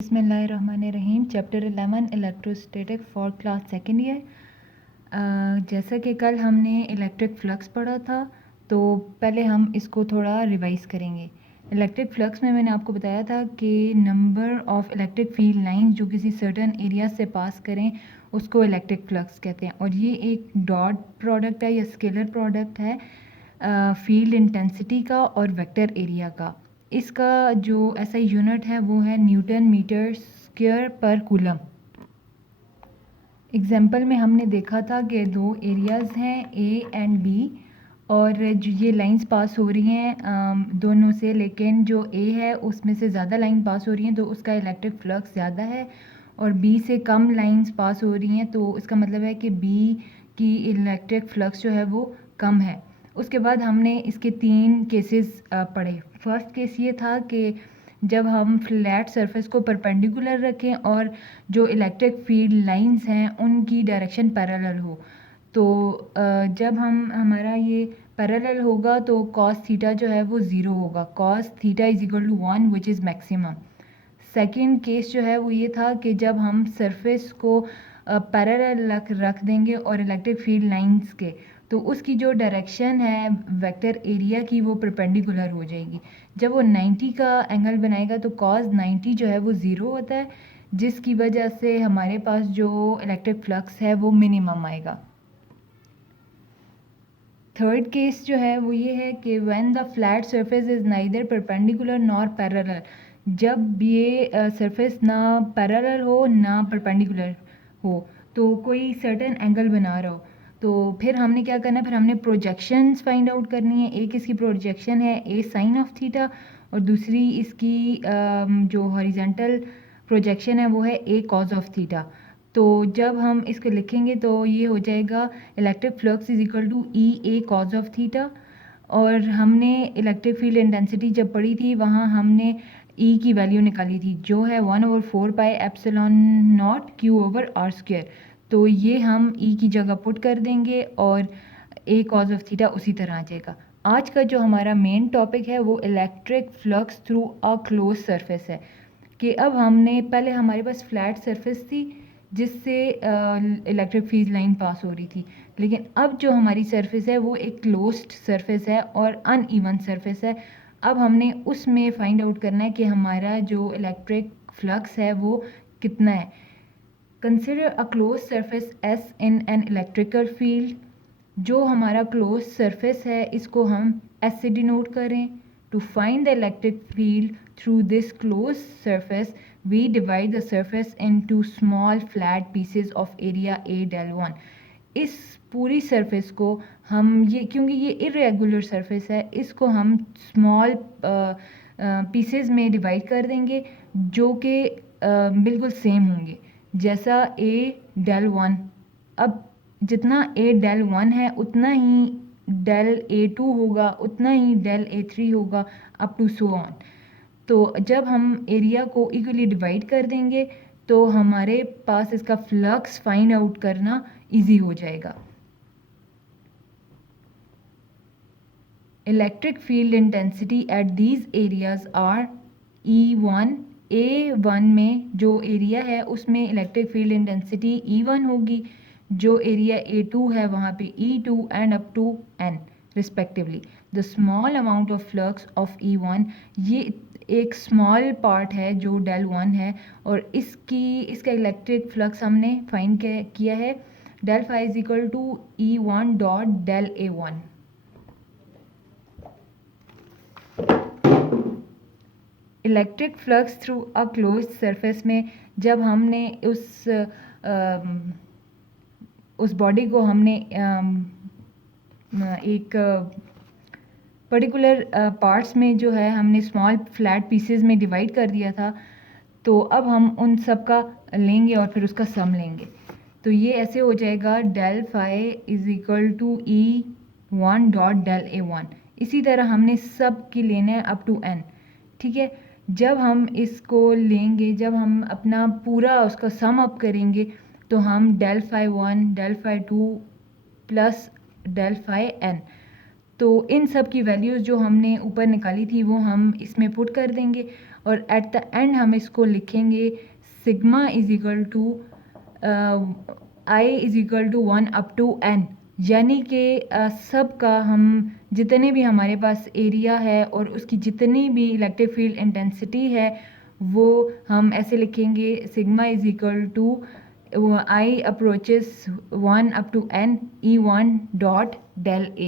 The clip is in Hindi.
बिस्मिल्लाहिर्रहमानिर्रहीम। Chapter 11 electrostatic for class second year. जैसा कि कल हमने इलेक्ट्रिक फ्लक्स पढ़ा था, तो पहले हम इसको थोड़ा रिवाइज करेंगे। इलेक्ट्रिक फ्लक्स में मैंने आपको बताया था कि number of electric field lines जो किसी सर्टेन एरिया से पास करें उसको इलेक्ट्रिक फ्लक्स कहते हैं, और ये एक डॉट प्रोडक्ट है या स्केलर प्रोडक्ट है फील्ड इंटेंसिटी का और वेक्टर एरिया का। इसका जो ऐसा यूनिट है वो है न्यूटन मीटर स्क्वायर पर कूलम। एग्जाम्पल में हमने देखा था कि दो एरियाज़ हैं ए एंड बी, और जो ये लाइंस पास हो रही हैं दोनों से, लेकिन जो ए है उसमें से ज़्यादा लाइन पास हो रही हैं तो उसका इलेक्ट्रिक फ्लक्स ज़्यादा है, और बी से कम लाइंस पास हो रही हैं तो इसका मतलब है कि बी की इलेक्ट्रिक फ्लक्स जो है वो कम है। उसके बाद हमने इसके तीन केसेस पढ़े। फर्स्ट केस ये था कि जब हम फ्लैट सरफेस को परपेंडिकुलर रखें और जो इलेक्ट्रिक फील्ड लाइंस हैं उनकी डायरेक्शन पैरेलल हो, तो जब हमारा ये पैरेलल होगा तो कॉस थीटा जो है वो ज़ीरो होगा। Cos theta is equal to 1 which is maximum. Second case जो है वो ये था कि जब हम सरफेस को पैरेलल रख देंगे और इलेक्ट्रिक फील्ड लाइंस के, तो उसकी जो डायरेक्शन है वेक्टर एरिया की वो परपेंडिकुलर हो जाएगी। जब वो 90 का एंगल बनाएगा तो कॉस 90 जो है वो ज़ीरो होता है, जिसकी वजह से हमारे पास जो इलेक्ट्रिक फ्लक्स है वो मिनिमम आएगा। थर्ड केस जो है वो ये है कि when the flat surface is neither perpendicular nor parallel, जब ये सरफेस ना पैरेलल हो ना परपेंडिकुलर हो, तो कोई सर्टेन एंगल बना रहा हो, तो फिर हमने क्या करना है, फिर हमने प्रोजेक्शंस फाइंड आउट करनी है। एक इसकी प्रोजेक्शन है ए साइन ऑफ थीटा, और दूसरी इसकी जो हॉरिजेंटल प्रोजेक्शन है वो है ए कॉज ऑफ थीटा। तो जब हम इसको लिखेंगे तो ये हो जाएगा electric flux is equal to E A cos of theta. और हमने इलेक्ट्रिक फील्ड इंटेंसिटी जब पढ़ी थी वहाँ हमने ई की वैल्यू निकाली थी जो है 1/4 pi epsilon naught Q over R square. तो ये हम ई की जगह पुट कर देंगे और ए कॉज ऑफ थीटा उसी तरह आ जाएगा। आज का जो हमारा मेन टॉपिक है वो electric flux through a close surface है। कि अब हमने पहले हमारे पास फ्लैट सरफेस थी जिससे इलेक्ट्रिक फील्ड लाइन पास हो रही थी, लेकिन अब जो हमारी सरफेस है वो एक क्लोज्ड सरफेस है और अनइवन सरफेस है। अब हमने उसमें फाइंड आउट करना है कि हमारा जो इलेक्ट्रिक फ्लक्स है वो कितना है। Consider a close surface S in an electrical field. जो हमारा क्लोज सरफेस है इसको हम एस से डिनोट करें। To find the electric field through this close surface we divide the surface into small flat pieces of area A del 1। इस पूरी सरफेस को हम क्योंकि ये इरेगुलर सरफेस है, इसको हम स्मॉल पीसेस में डिवाइड कर देंगे जो कि बिल्कुल सेम होंगे, जैसा A del 1। अब जितना A del 1 है उतना ही del A2 होगा, उतना ही del A3 होगा, अप टू सो ऑन। तो जब हम एरिया को इक्वली डिवाइड कर देंगे तो हमारे पास इसका फ्लक्स फाइंड आउट करना इजी हो जाएगा। Electric field intensity at these areas are E1। A1 में जो एरिया है उसमें इलेक्ट्रिक फील्ड इंटेंसिटी E1 होगी, जो एरिया A2 है वहाँ पे E2 and up to N respectively. The small amount of flux of E1, ये एक स्मॉल पार्ट है जो del 1 है, और इसका इलेक्ट्रिक फ्लक्स हमने फाइंड किया है del phi is equal to E1 dot del A1। Electric flux through a close surface में जब हमने उस बॉडी को हमने एक पर्टिकुलर पार्ट्स में जो है हमने स्मॉल फ्लैट पीसेस में डिवाइड कर दिया था, तो अब हम उन सब का लेंगे और फिर उसका सम लेंगे। तो ये ऐसे हो जाएगा del phi is equal to E1 dot del A1। इसी तरह हमने सब की लेना है अप टू N। ठीक है, जब हम इसको लेंगे, जब हम अपना पूरा उसका सम अप करेंगे तो हम del phi 1 del phi 2 plus del phi n, तो इन सब की वैल्यूज़ जो हमने ऊपर निकाली थी वो हम इसमें पुट कर देंगे और एट द एंड हम इसको लिखेंगे sigma is equal to I is equal to 1 up to n, यानी कि सब का हम जितने भी हमारे पास एरिया है और उसकी जितनी भी इलेक्ट्रिक फील्ड इंटेंसिटी है वो हम ऐसे लिखेंगे sigma is equal to I approaches 1 up to n E1 dot del A।